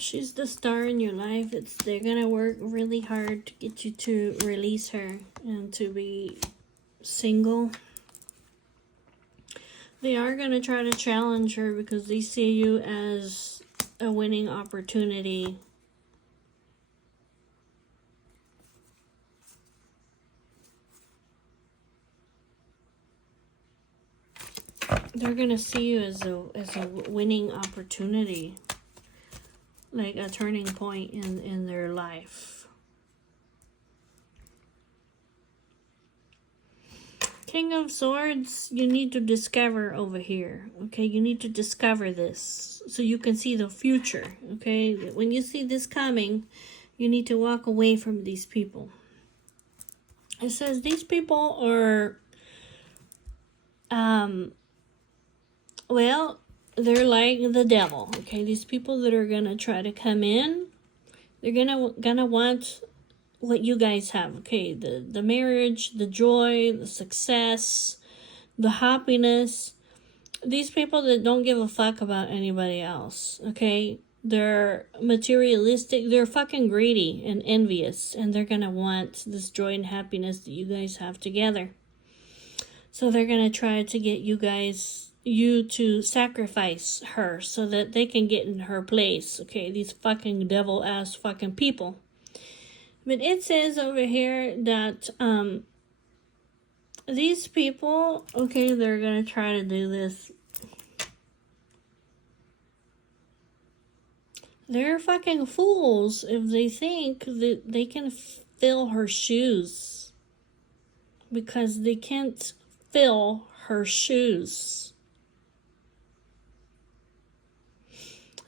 She's the star in your life. They're gonna work really hard to get you to release her and to be single. They are gonna try to challenge her because they see you as a winning opportunity. They're gonna see you as a winning opportunity, like a turning point in their life. King of Swords, you need to discover over here, okay? You need to discover this so you can see the future, okay? When you see this coming, you need to walk away from these people. It says these people are, well, they're like the devil, okay? These people that are gonna try to come in, they're gonna want what you guys have, okay? The marriage, the joy, the success, the happiness. These people that don't give a fuck about anybody else, okay? They're materialistic. They're fucking greedy and envious, and they're gonna want this joy and happiness that you guys have together. So they're gonna try to get you to sacrifice her so that they can get in her place, okay? These fucking devil ass fucking people. But it says over here that these people, okay, they're gonna try to do this. They're fucking fools if they think that they can fill her shoes, because they can't fill her shoes.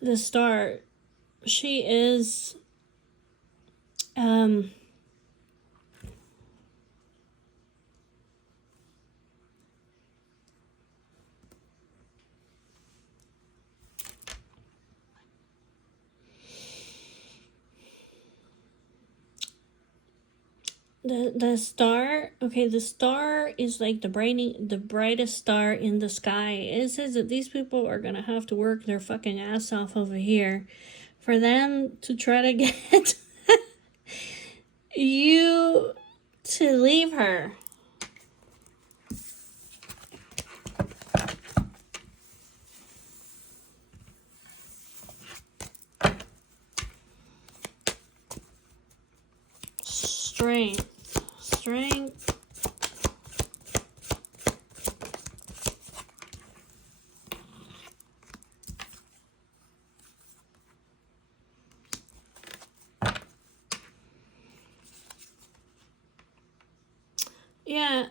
The star, she is the star, okay, the star is like the brightest star in the sky. It says that these people are gonna have to work their fucking ass off over here for them to try to get you to leave her. Strength. Yeah.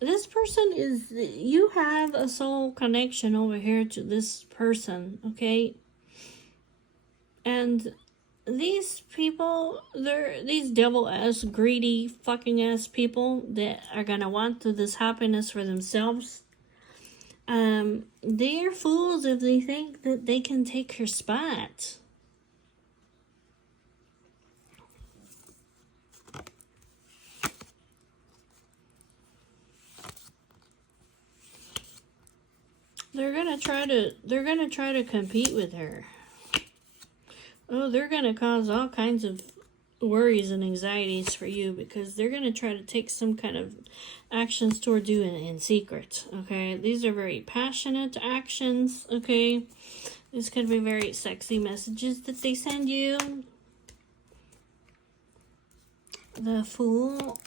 This person is, you have a soul connection over here to this person, okay? And these people, they're these devil ass, greedy, fucking ass people that are gonna want this happiness for themselves. They're fools if they think that they can take her spot. They're gonna try to compete with her. Oh, they're gonna cause all kinds of worries and anxieties for you, because they're gonna try to take some kind of actions towards you in secret, okay? These are very passionate actions, okay? This could be very sexy messages that they send you. The Fool.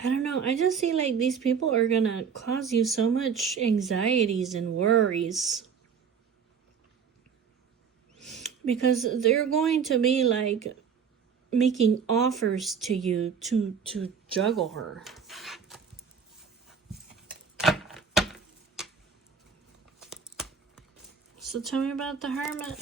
I don't know. I just see like these people are gonna cause you so much anxieties and worries, because they're going to be like making offers to you to juggle her. So tell me about the Hermit.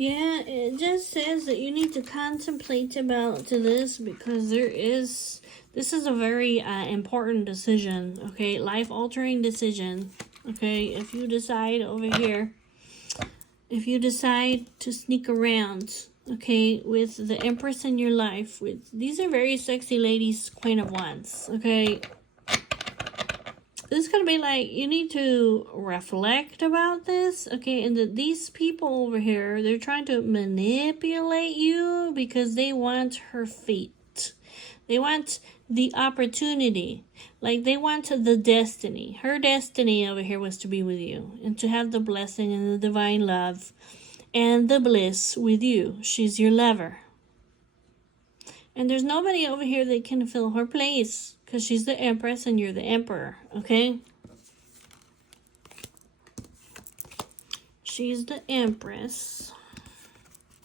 Yeah, it just says that you need to contemplate about to this because this is a very important decision, okay? Life-altering decision, okay? If you decide over here, if you decide to sneak around, okay, with the Empress in your life, these are very sexy ladies, Queen of Wands, okay? This is going to be like, you need to reflect about this, okay? And these people over here, they're trying to manipulate you because they want her fate. They want the opportunity. Like, they want the destiny. Her destiny over here was to be with you and to have the blessing and the divine love and the bliss with you. She's your lover. And there's nobody over here that can fill her place. Because she's the Empress and you're the Emperor, okay? She's the Empress.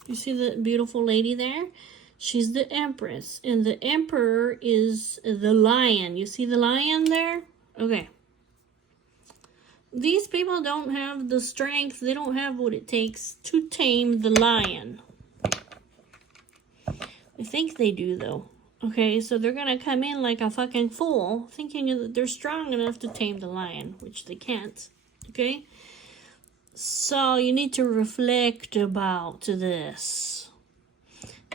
You see the beautiful lady there? She's the Empress. And the Emperor is the lion. You see the lion there? Okay. These people don't have the strength. They don't have what it takes to tame the lion. I think they do, though. Okay, so they're going to come in like a fucking fool, thinking that they're strong enough to tame the lion, which they can't. Okay? So you need to reflect about this.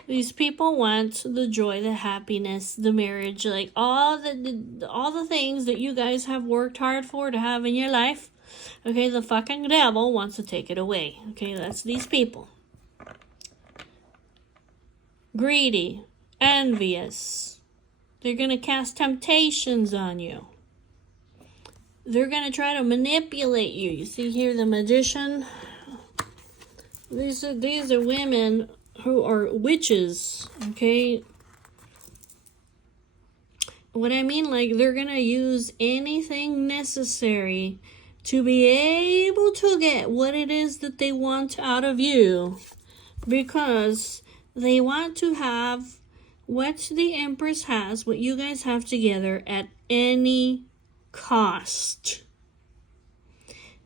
These people want the joy, the happiness, the marriage, like all the things that you guys have worked hard for to have in your life. Okay, the fucking devil wants to take it away. Okay, that's these people. Greedy. Envious. They're going to cast temptations on you. They're going to try to manipulate you. You see here the magician? These are women who are witches, okay? What I mean, like, they're going to use anything necessary to be able to get what it is that they want out of you. Because they want to have what the Empress has, what you guys have together, at any cost.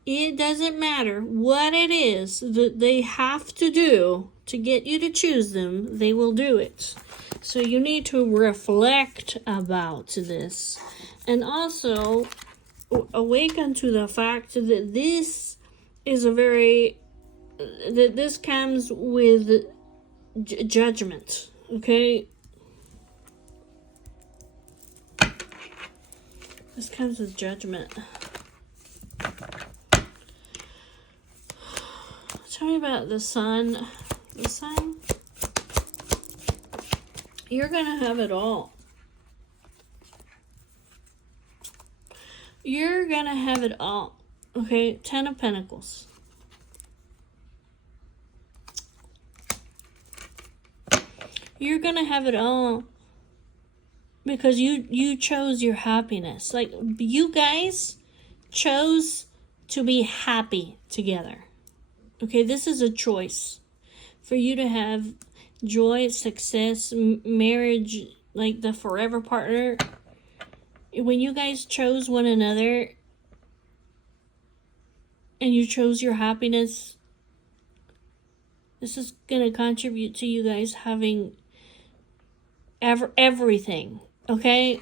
It doesn't matter what it is that they have to do to get you to choose them, they will do it. So you need to reflect about this. And also, awaken to the fact that this is that this comes with judgment, okay? This comes with judgment. Tell me about the sun. The sun. You're going to have it all. You're going to have it all. Okay? 10 of Pentacles. You're going to have it all. Because you chose your happiness. Like, you guys chose to be happy together. Okay, this is a choice. For you to have joy, success, marriage, like the forever partner. When you guys chose one another and you chose your happiness, this is going to contribute to you guys having everything. Okay?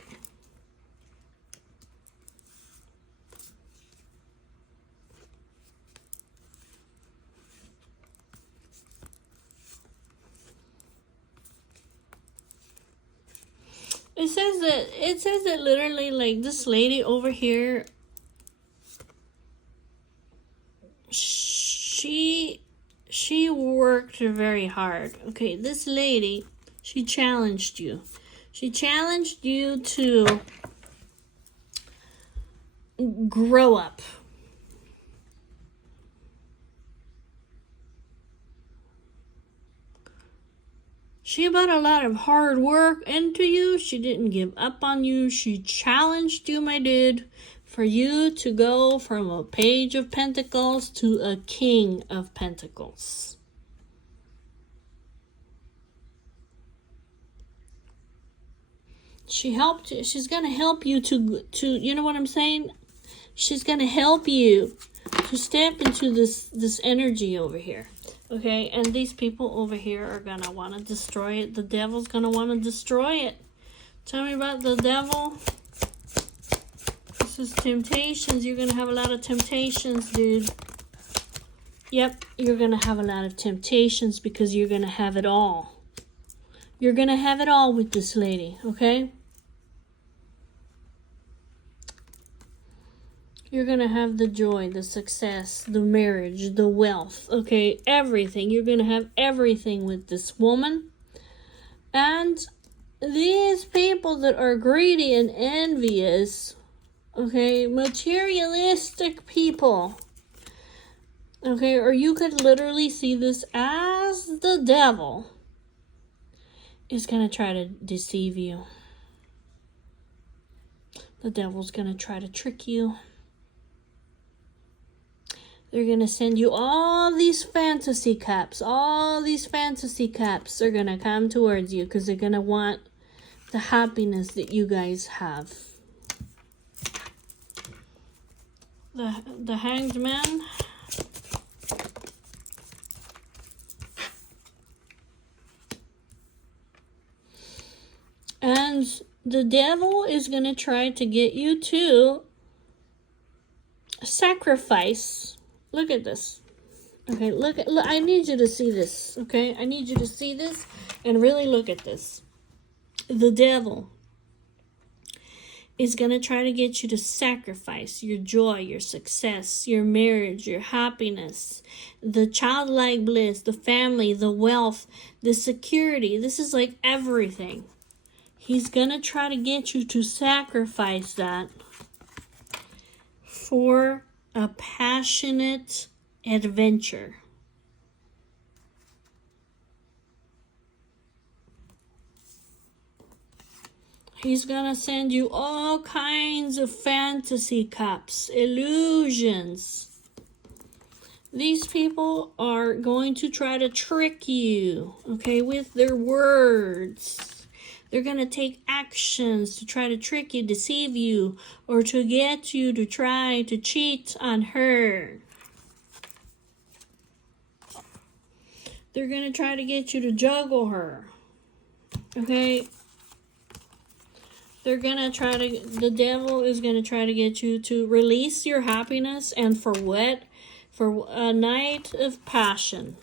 It says that literally, like, this lady over here, she worked very hard. Okay, this lady, she challenged you. She challenged you to grow up. She put a lot of hard work into you. She didn't give up on you. She challenged you, my dude, for you to go from a Page of Pentacles to a King of Pentacles. She helped you. She's going to help you to, you know what I'm saying? She's going to help you to step into this energy over here. Okay, and these people over here are gonna want to destroy it. The devil's gonna want to destroy it. Tell me about the devil. This is temptations. You're gonna have a lot of temptations, dude. Yep, you're gonna have a lot of temptations because you're gonna have it all. You're gonna have it all with this lady, okay? You're gonna have the joy, the success, the marriage, the wealth, okay? Everything. You're gonna have everything with this woman. And these people that are greedy and envious, okay, materialistic people, okay, or you could literally see this as the devil is going to try to deceive you. The devil's going to try to trick you. They're going to send you all these fantasy cups. All these fantasy cups are going to come towards you because they're going to want the happiness that you guys have. The Hanged Man. And the devil is going to try to get you to sacrifice. Look at this. Okay, look, I need you to see this. Okay, I need you to see this and really look at this. The devil is going to try to get you to sacrifice your joy, your success, your marriage, your happiness, the childlike bliss, the family, the wealth, the security. This is like everything. He's going to try to get you to sacrifice that for a passionate adventure. He's going to send you all kinds of fantasy cups, illusions. These people are going to try to trick you, okay, with their words. They're going to take actions to try to trick you, deceive you, or to get you to try to cheat on her. They're going to try to get you to juggle her, okay? They're going to try to, the devil is going to try to get you to release your happiness, and for what? For a night of passion.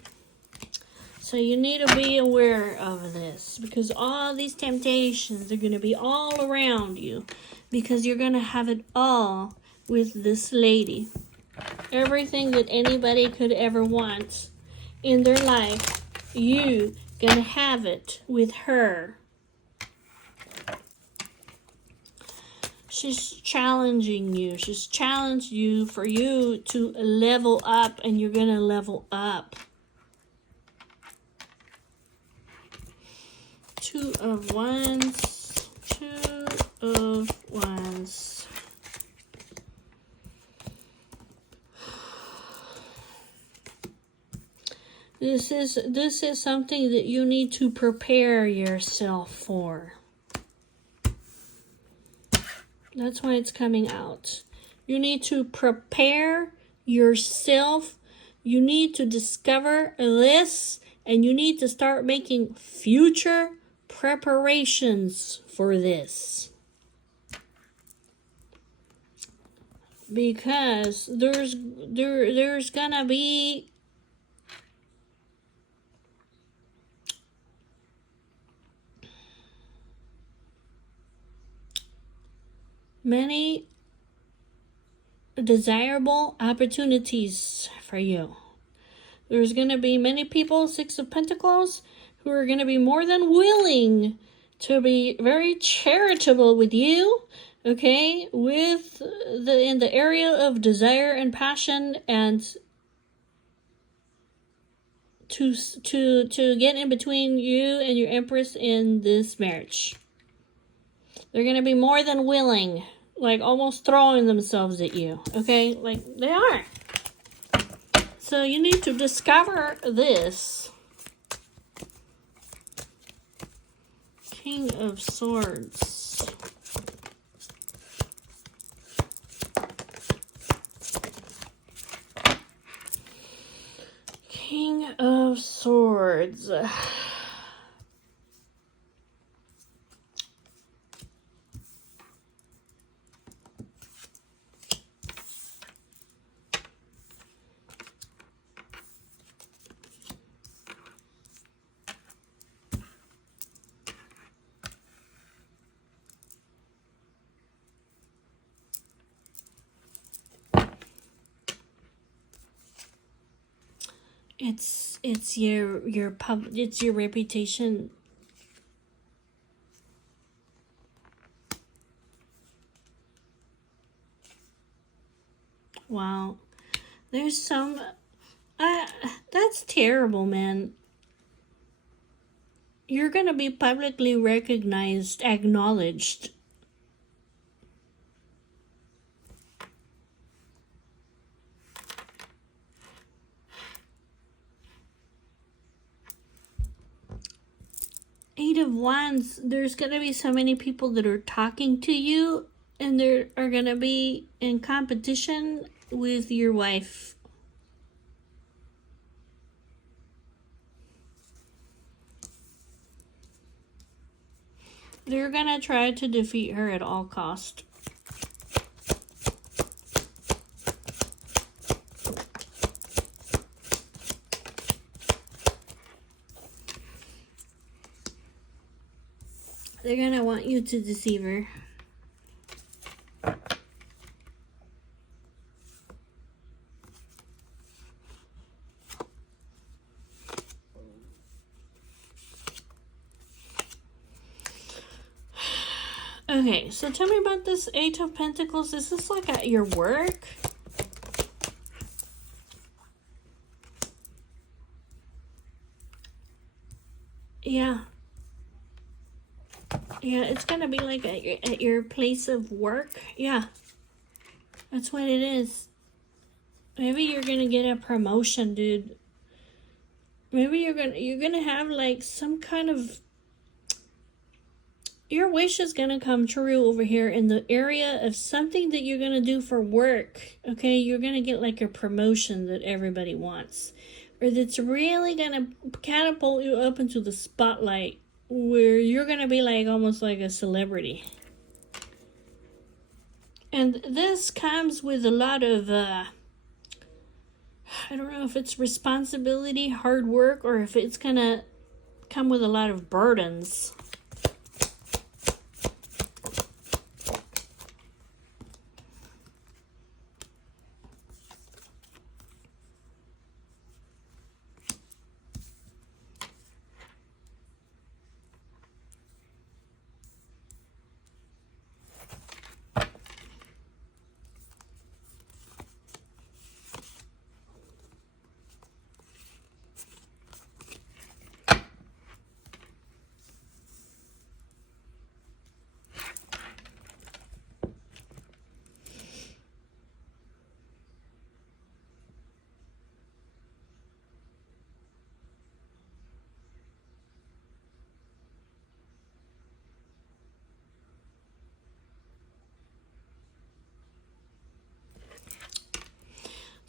So you need to be aware of this, because all these temptations are going to be all around you, because you're going to have it all with this lady. Everything that anybody could ever want in their life, you going to have it with her. She's challenging you. She's challenged you for you to level up, and you're going to level up. Two of Wands. Two of Wands. This is something that you need to prepare yourself for. That's why it's coming out. You need to prepare yourself. You need to discover this, and you need to start making future preparations for this. Because there's gonna be many desirable opportunities for you. There's going to be many people, Six of Pentacles, who are going to be more than willing to be very charitable with you, okay, with in the area of desire and passion, and to get in between you and your Empress in this marriage. They're going to be more than willing, like almost throwing themselves at you, okay? Like, they are. So you need to discover this. King of Swords. King of Swords. It's your it's your reputation. Wow. There's some that's terrible, man. You're going to be publicly recognized, acknowledged. Eight of Wands, there's going to be so many people that are talking to you, and they are going to be in competition with your wife. They're going to try to defeat her at all cost. They're going to want you to deceive her. Okay, so tell me about this Eight of Pentacles. Is this like at your work? Yeah. Yeah, it's gonna be like at your place of work. Yeah. That's what it is. Maybe you're gonna get a promotion, dude. Maybe you're gonna have like some kind of, your wish is gonna come true over here in the area of something that you're gonna do for work. Okay, you're gonna get like a promotion that everybody wants, or that's really gonna catapult you up into the spotlight, where you're gonna be like almost like a celebrity. And this comes with a lot of I don't know if it's responsibility, hard work, or if it's gonna come with a lot of burdens.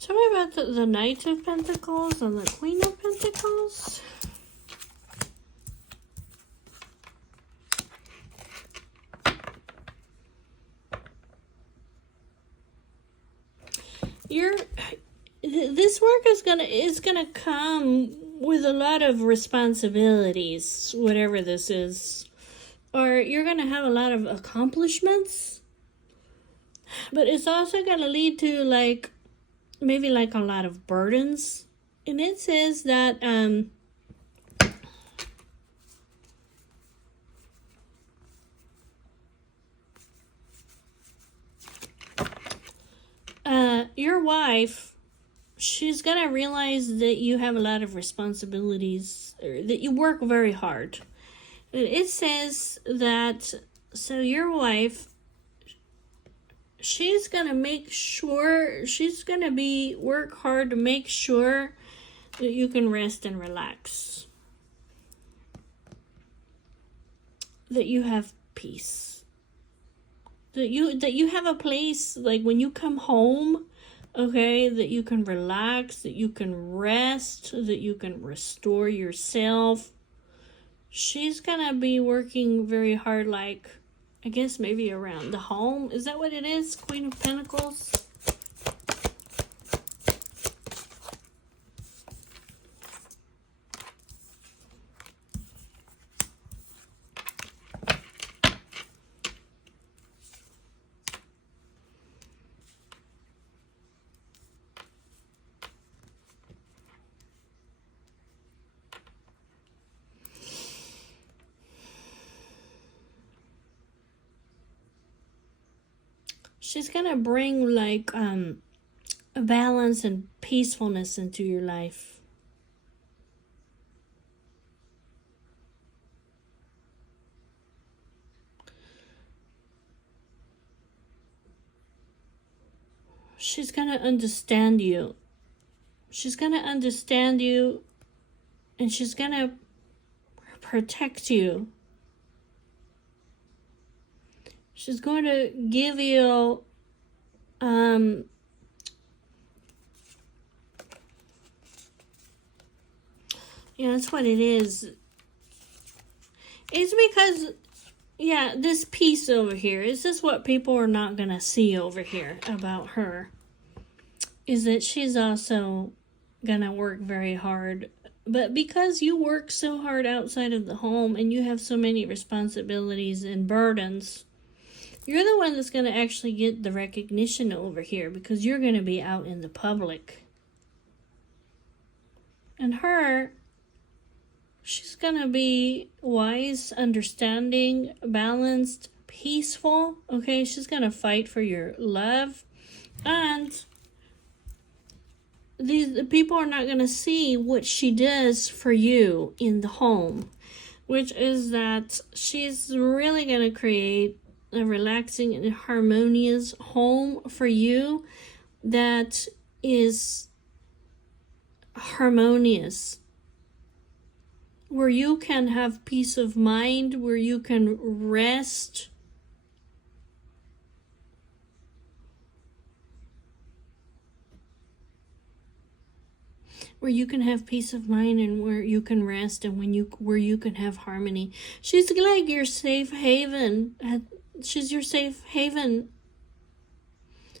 Tell me about the Knight of Pentacles and the Queen of Pentacles. This work is gonna come with a lot of responsibilities, whatever this is. Or you're gonna have a lot of accomplishments. But it's also gonna lead to like maybe like a lot of burdens. And it says that your wife, she's gonna realize that you have a lot of responsibilities, or that you work very hard. It says that, so your wife, she's gonna make sure, she's gonna work hard to make sure that you can rest and relax, that you have peace, that you have a place, like when you come home, okay? That you can relax, that you can rest, that you can restore yourself. She's gonna be working very hard, like, I guess maybe around the home. Is that what it is? Queen of Pentacles? She's gonna bring like a balance and peacefulness into your life. She's gonna understand you. She's gonna understand you, and she's gonna protect you. She's going to give you yeah, that's what it is. It's because, yeah, this piece over here, is this what people are not going to see over here about her? Is that she's also going to work very hard. But because you work so hard outside of the home and you have so many responsibilities and burdens, you're the one that's going to actually get the recognition over here because you're going to be out in the public. And her, she's going to be wise, understanding, balanced, peaceful, okay? She's going to fight for your love. And the people are not going to see what she does for you in the home, which is that she's really going to create a relaxing and harmonious home for you that is harmonious, where you can have peace of mind, where you can rest, where you can have peace of mind and where you can rest, and where you can have harmony. She's like your safe haven. She's your safe haven.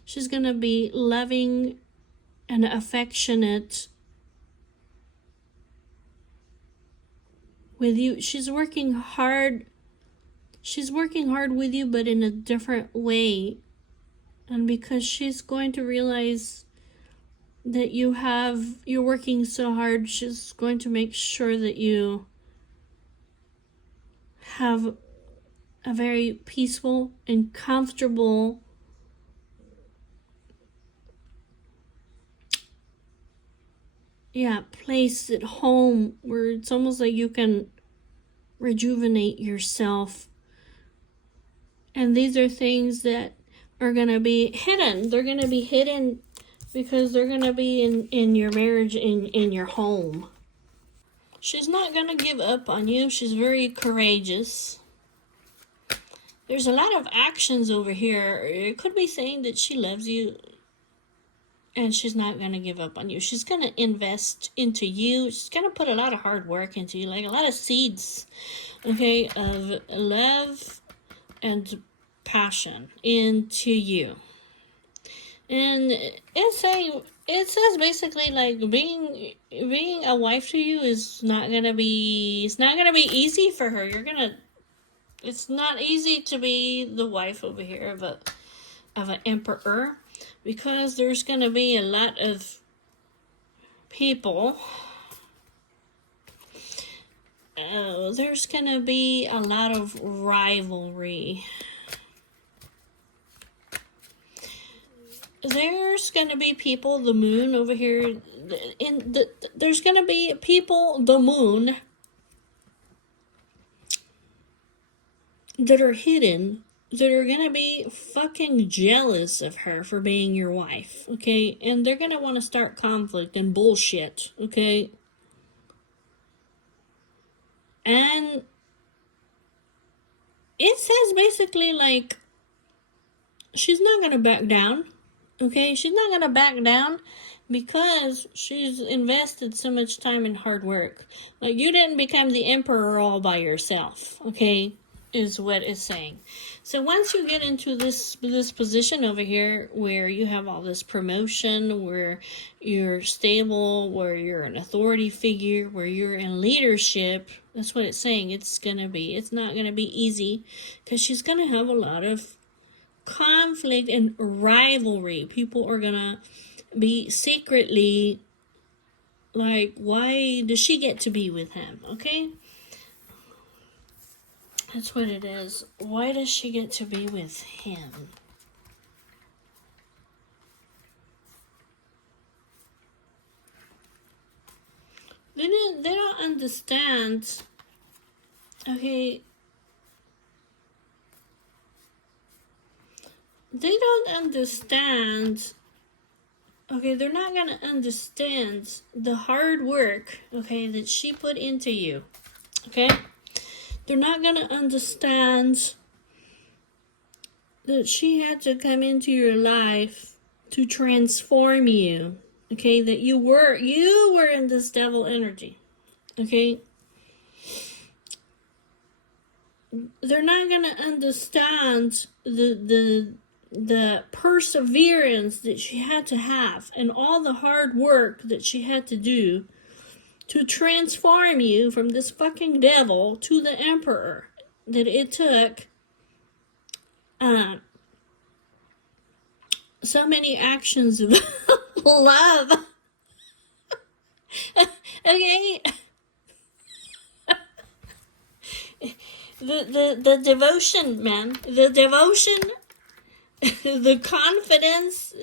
She's gonna be loving and affectionate with you. She's working hard. She's working hard with you, but in a different way. And because she's going to realize that you're working so hard, she's going to make sure that you have a very peaceful and comfortable place at home where it's almost like you can rejuvenate yourself. And these are things that are going to be hidden. They're going to be hidden because they're going to be in your marriage, in your home. She's not going to give up on you. She's very courageous. There's a lot of actions over here. It could be saying that she loves you and she's not going to give up on you. She's going to invest into you. She's going to put a lot of hard work into you, like a lot of seeds, okay, of love and passion into you. And it says basically like being a wife to you is not going to be, it's not going to be easy for her. It's not easy to be the wife over here of an emperor, because there's going to be a lot of people. There's going to be a lot of rivalry. There's going to be people, the moon over here, there's going to be people, the moon, that are hidden, that are going to be fucking jealous of her for being your wife, okay? And they're going to want to start conflict and bullshit, okay? And it says basically like she's not going to back down, Okay, she's not gonna back down because she's invested so much time and hard work. Like, you didn't become the emperor all by yourself, okay? Is what it's saying. So once you get into this position over here where you have all this promotion, where you're stable, where you're an authority figure, where you're in leadership, that's what it's saying. It's not gonna be easy, because she's gonna have a lot of conflict and rivalry. People are gonna be secretly like, why does she get to be with him? Okay, that's what it is. Why does she get to be with him? They don't understand. Okay, they don't understand. Okay, they're not gonna understand the hard work, okay, that she put into you. Okay, they're not gonna understand that she had to come into your life to transform you. Okay, that you were in this devil energy. Okay, they're not gonna understand the perseverance that she had to have, and all the hard work that she had to do to transform you from this fucking devil to the emperor. That it took so many actions of love. Okay. The devotion, man. The devotion, the confidence.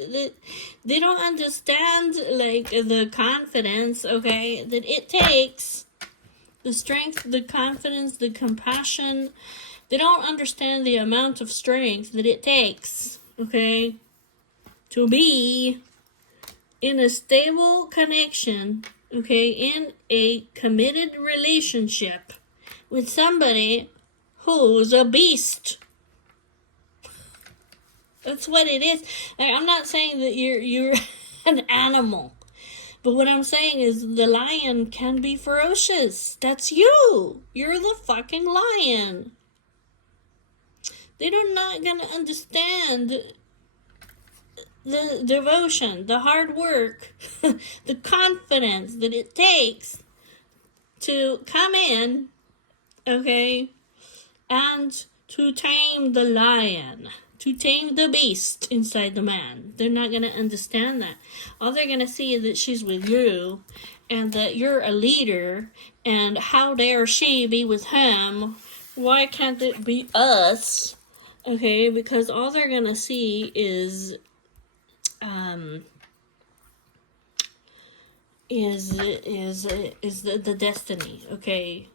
They don't understand, like, the confidence, okay, that it takes. The strength, the confidence, the compassion. They don't understand the amount of strength that it takes, okay, to be in a stable connection, okay, in a committed relationship with somebody who's a beast. That's what it is. Like, I'm not saying that you're an animal, but what I'm saying is the lion can be ferocious. That's you. You're the fucking lion. They're not gonna understand the devotion, the hard work, the confidence that it takes to come in, okay, and to tame the lion, to tame the beast inside the man. They're not going to understand that. All they're going to see is that she's with you, and that you're a leader, and how dare she be with him? Why can't it be us? Okay, because all they're going to see is the destiny, okay?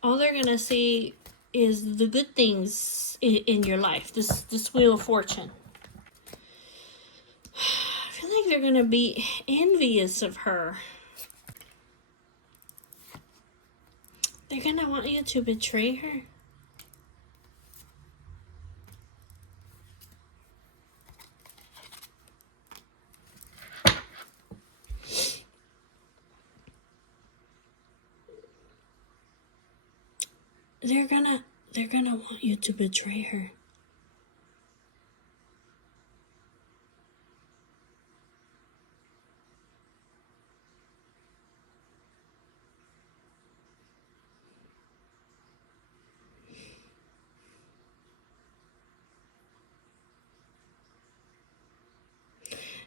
All they're gonna see is the good things in your life, this wheel of fortune. I feel like they're gonna be envious of her. They're gonna want you to betray her. They're gonna want you to betray her.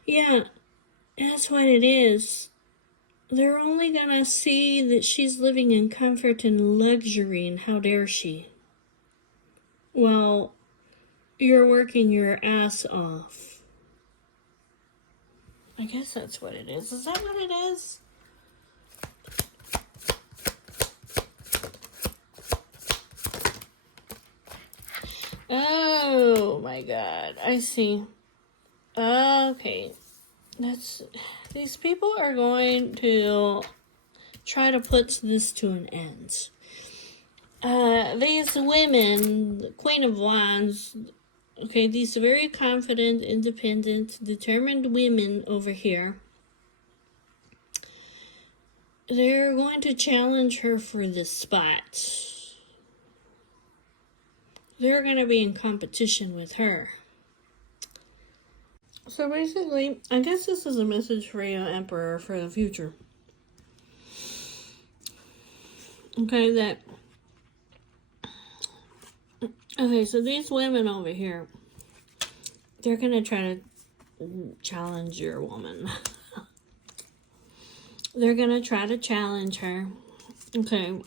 Yeah, that's what it is. They're only gonna see that she's living in comfort and luxury, and how dare she? Well, you're working your ass off. I guess that's what it is. Is that what it is? Oh my god, I see. Okay, these people are going to try to put this to an end. These women, the Queen of Wands, Okay, these very confident, independent, determined women over here, they're going to challenge her for this spot. They're going to be in competition with her. So basically, I guess this is a message for you, Emperor, for the future. Okay, so these women over here, they're going to try to challenge your woman. They're going to try to challenge her. Okay.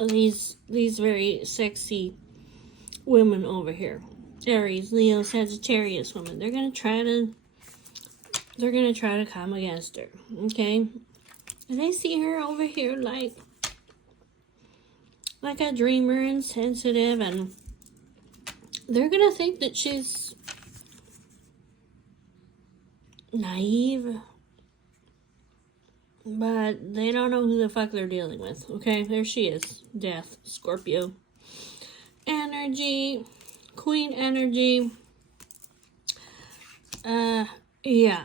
These very sexy women over here. Aries, Leo, Sagittarius women. They're gonna try to come against her. Okay? And I see her over here like a dreamer and sensitive, and they're gonna think that she's naive. But they don't know who the fuck they're dealing with. Okay, there she is. Death, Scorpio energy, Queen energy. Yeah.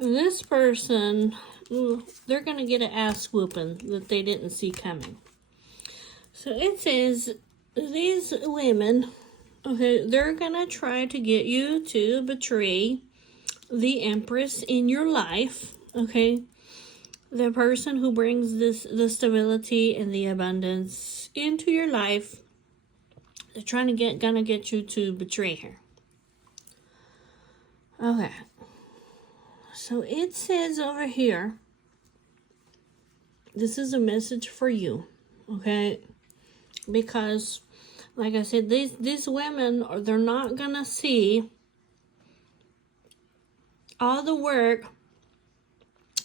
This person, they're gonna get an ass whooping that they didn't see coming. So it says these women, okay, they're gonna try to get you to betray the Empress in your life. Okay. The person who brings the stability and the abundance into your life, they're gonna get you to betray her. Okay. So it says over here, this is a message for you, okay? Because, like I said, these women, they're not gonna see all the work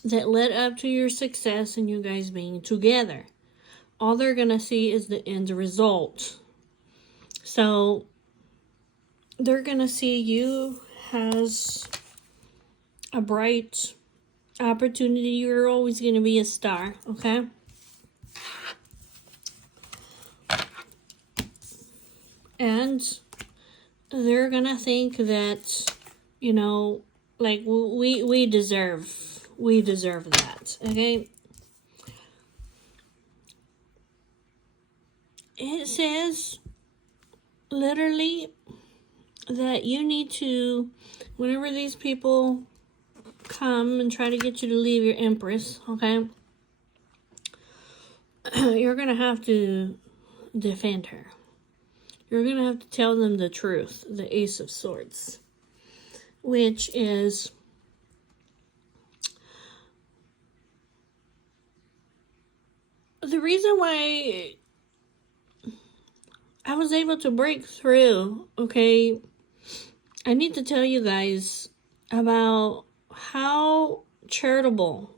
that led up to your success and you guys being together. All they're gonna see is the end result. So they're gonna see you as a bright opportunity. You're always gonna be a star, okay? And they're gonna think that, you know, like we deserve that, okay? It says literally that you need to, whenever these people come and try to get you to leave your Empress, okay, you're gonna have to defend her. You're gonna have to tell them the truth, the Ace of Swords, which is the reason why I was able to break through, okay? I need to tell you guys about how charitable,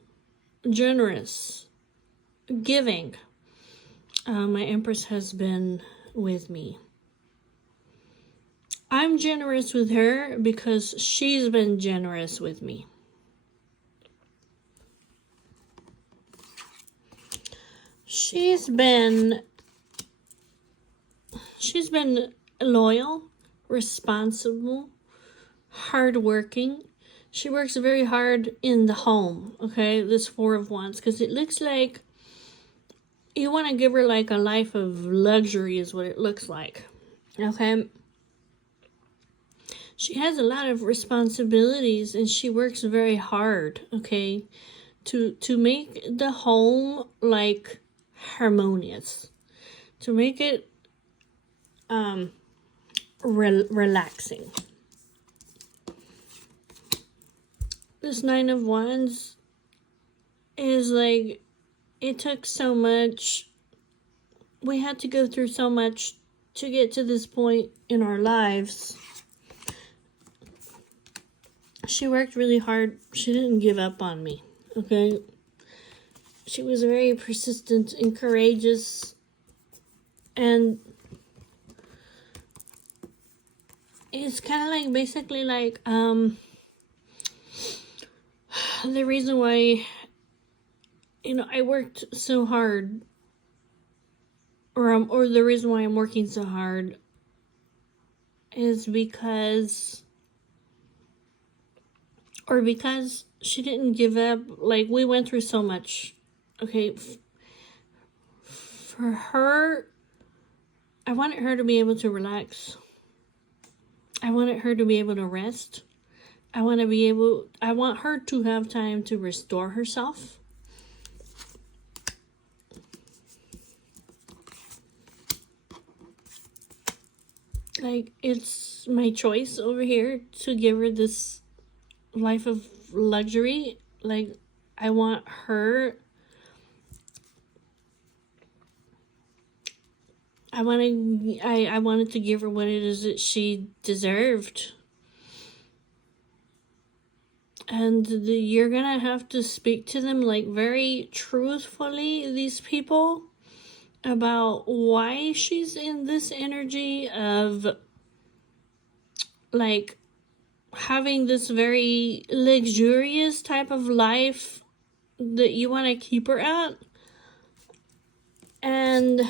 generous, giving my Empress has been with me. I'm generous with her because she's been generous with me. She's been loyal, responsible, hardworking. She works very hard in the home, okay, this Four of Wands, because it looks like you want to give her like a life of luxury is what it looks like, okay? She has a lot of responsibilities and she works very hard, okay, to make the home like harmonious, to make it relaxing. This Nine of Wands is like, it took so much, we had to go through so much to get to this point in our lives. She worked really hard. She didn't give up on me, okay? She was very persistent and courageous, and it's kind of like, basically like, the reason why, you know, I worked so hard, or the reason why I'm working so hard is because she didn't give up. Like, we went through so much. Okay, for her, I wanted her to be able to relax. I wanted her to be able to rest. I want her to have time to restore herself. Like, it's my choice over here to give her this life of luxury. Like, I want her, I wanted to give her what it is that she deserved. And you're gonna have to speak to them, like, very truthfully, these people, about why she's in this energy of, like, having this very luxurious type of life that you want to keep her at. And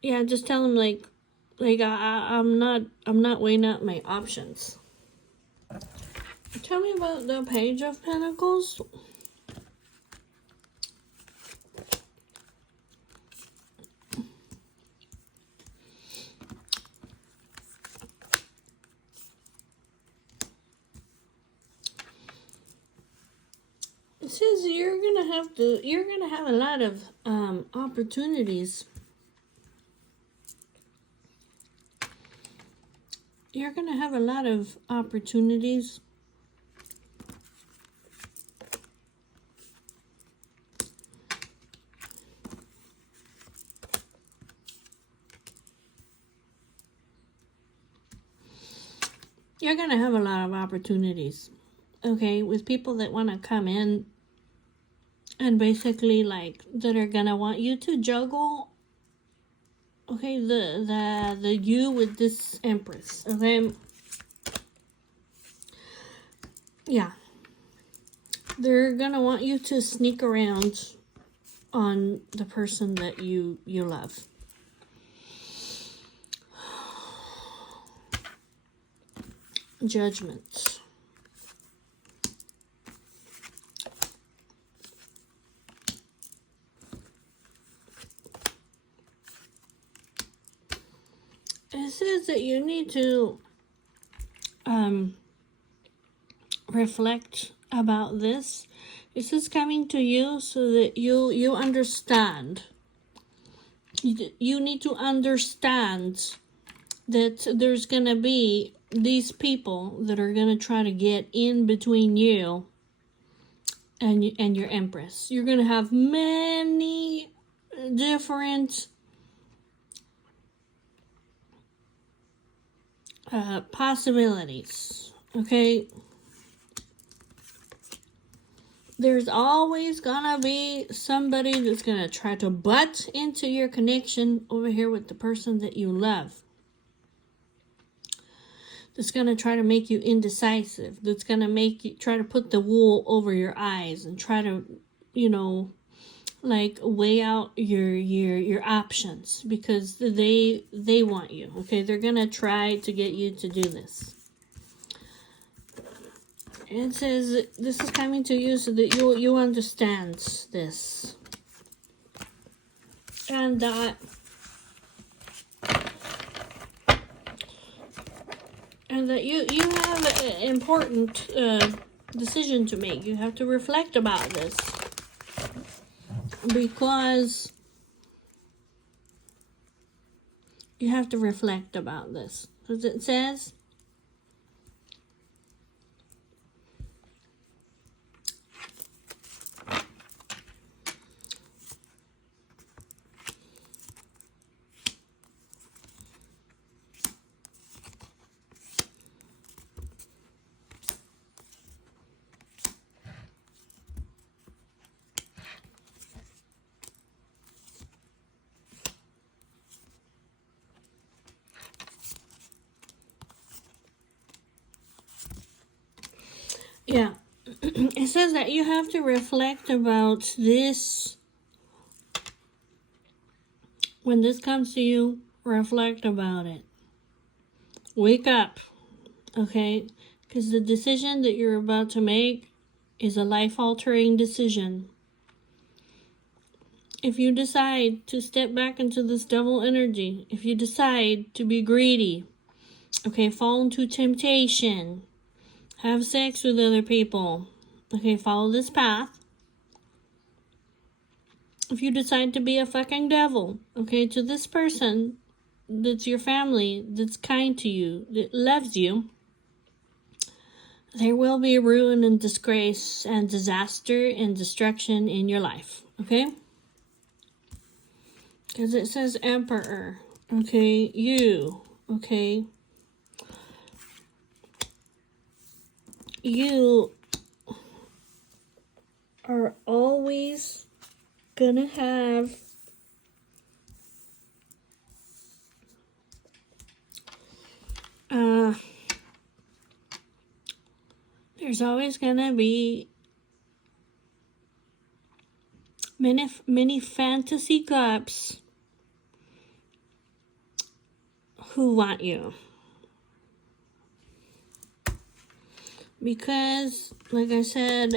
yeah, just tell them, like I'm not weighing out my options. Tell me about the Page of Pentacles. It says you're gonna have a lot of opportunities. You're gonna have a lot of opportunities. You're gonna have a lot of opportunities, okay, with people that want to come in and basically, like, that are gonna want you to juggle, okay, the you with this Empress, okay? Yeah. They're gonna want you to sneak around on the person that you love. Judgment. It says that you need to reflect about this. This is coming to you so that you understand. You need to understand that there's gonna be these people that are gonna try to get in between you and your Empress. You're gonna have many different possibilities, okay? There's always gonna be somebody that's gonna try to butt into your connection over here with the person that you love. That's gonna try to make you indecisive. That's gonna make you try to put the wool over your eyes and try to, like, weigh out your options because they want you. Okay, they're gonna try to get you to do this. It says this is coming to you so that you understand this, and that you have an important decision to make. You have to reflect about this because you have to reflect about this. Because it says yeah. It says that you have to reflect about this when this comes to you, reflect about it. Wake up, okay? Because the decision that you're about to make is a life-altering decision. If you decide to step back into this devil energy, if you decide to be greedy, okay, fall into temptation, have sex with other people, okay, follow this path. If you decide to be a fucking devil, okay, to this person that's your family, that's kind to you, that loves you, there will be ruin and disgrace and disaster and destruction in your life, okay? Because it says Emperor, okay, you, okay? You are always gonna have there's always gonna be many fantasy cops who want you. Because, like I said,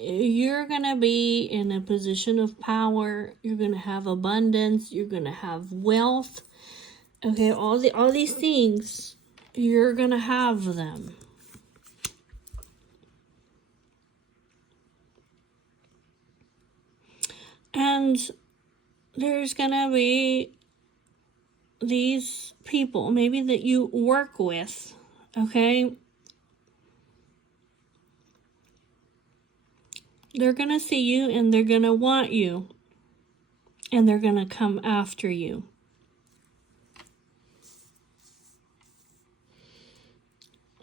you're gonna be in a position of power. You're gonna have abundance. You're gonna have wealth. Okay, all these things, you're gonna have them. And there's gonna be these people, maybe that you work with, okay? They're gonna see you and they're gonna want you. And they're gonna come after you.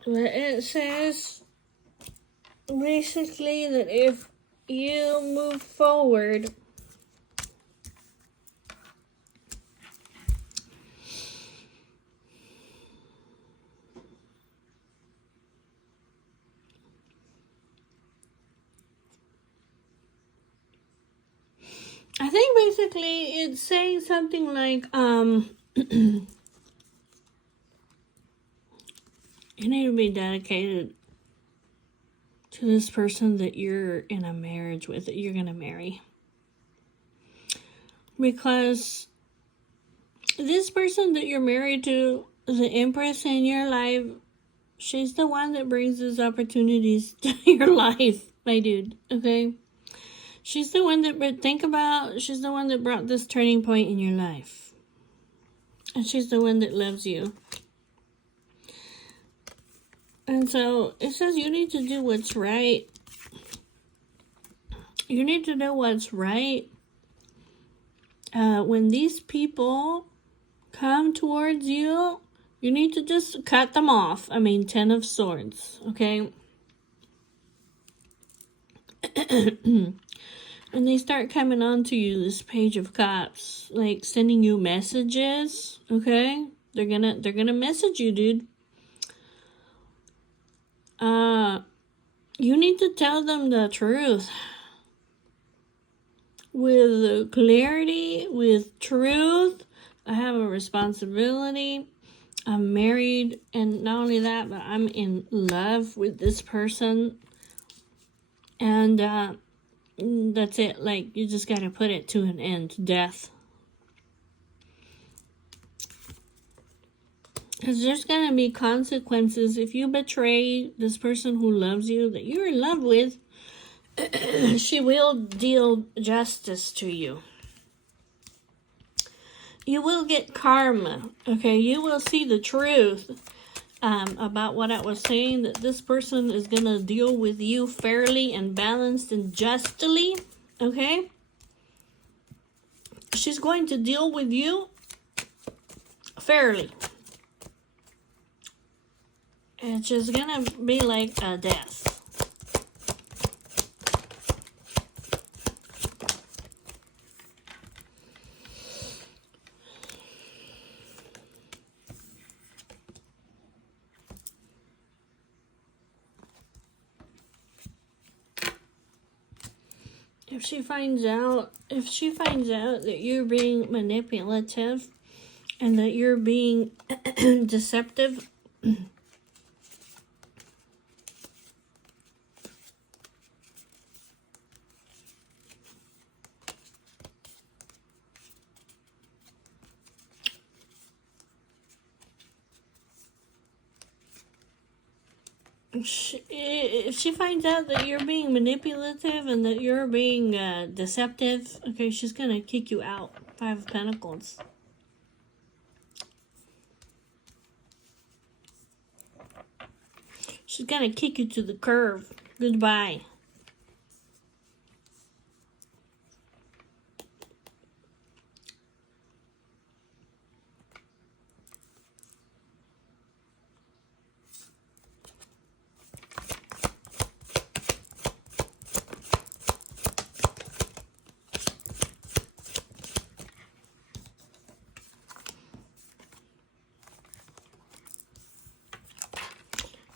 But it says basically that if you move forward, I think basically it's saying something like, you need to be dedicated to this person that you're in a marriage with, that you're gonna marry. Because this person that you're married to, the Empress in your life, she's the one that brings these opportunities to your life, my dude, okay? She's the one that, she's the one that brought this turning point in your life. And she's the one that loves you. And so, it says you need to do what's right. You need to know what's right. When these people come towards you, you need to just cut them off. I mean, 10 of Swords, okay? And they start coming on to you, this Page of Cups, like sending you messages, okay? They're gonna message you, dude. You need to tell them the truth. With clarity, with truth. I have a responsibility. I'm married, and not only that, but I'm in love with this person. And that's it. Like, you just gotta put it to an end. Death. Because there's gonna be consequences if you betray this person who loves you, that you're in love with. She will deal justice to you. You will get karma, okay? You will see the truth about what I was saying, that this person is going to deal with you fairly and balanced and justly, okay? She's going to deal with you fairly. It's just going to be like a death. If she finds out that you're being manipulative and that you're being deceptive, if she finds out that you're being manipulative and that you're being deceptive, okay, she's gonna kick you out. 5 of Pentacles. She's gonna kick you to the curb. Goodbye.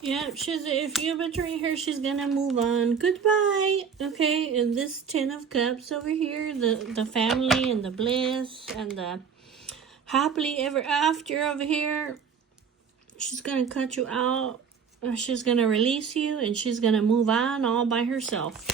Yeah, if you betray her, she's gonna move on. Goodbye. Okay, and this 10 of Cups over here, the family and the bliss and the happily ever after over here, she's gonna cut you out. She's gonna release you and she's gonna move on all by herself.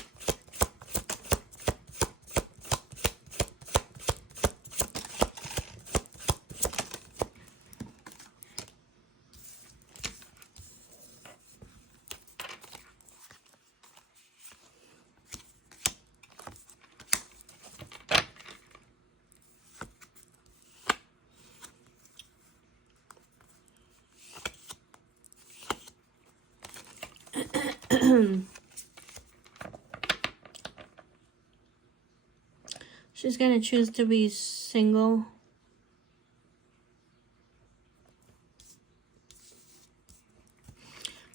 She's gonna choose to be single.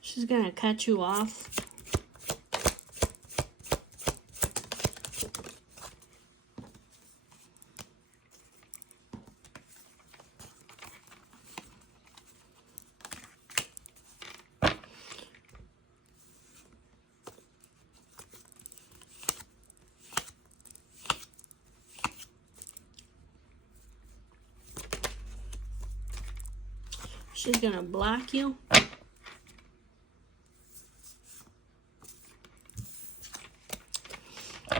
She's gonna cut you off. She's gonna block you.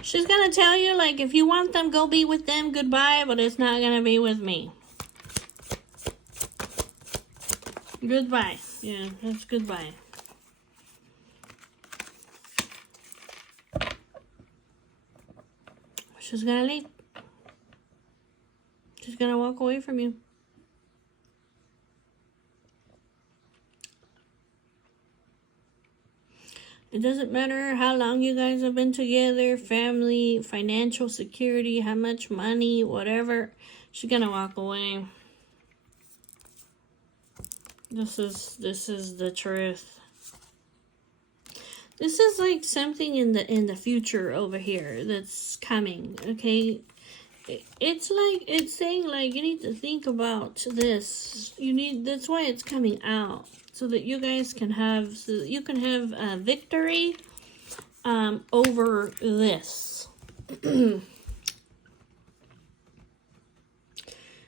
She's gonna tell you, like, if you want them, go be with them, goodbye, but it's not gonna be with me. Goodbye. Yeah, that's goodbye. She's gonna leave. She's gonna walk away from you. It doesn't matter how long you guys have been together, family, financial security, how much money, whatever. She's gonna walk away. This is the truth. This is like something in the future over here that's coming, okay? It's like, it's saying like you need to think about this. That's why it's coming out. So that you guys can have, a victory over this.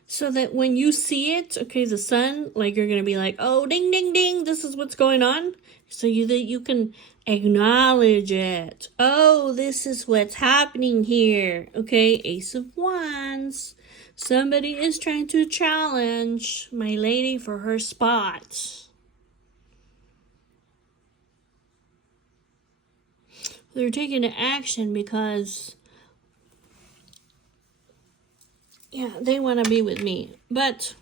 So that when you see it, okay, the sun, like you're going to be like, oh, ding, ding, ding, this is what's going on. So that you can acknowledge it. Oh, this is what's happening here. Okay, Ace of Wands. Somebody is trying to challenge my lady for her spot. They're taking action because, yeah, they want to be with me. But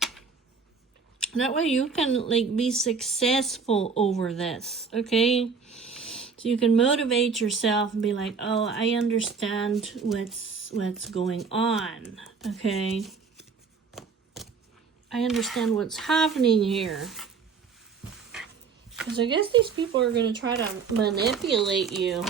that way you can, like, be successful over this, okay? So you can motivate yourself and be like, oh, I understand what's going on, okay? I understand what's happening here. Because I guess these people are going to try to manipulate you.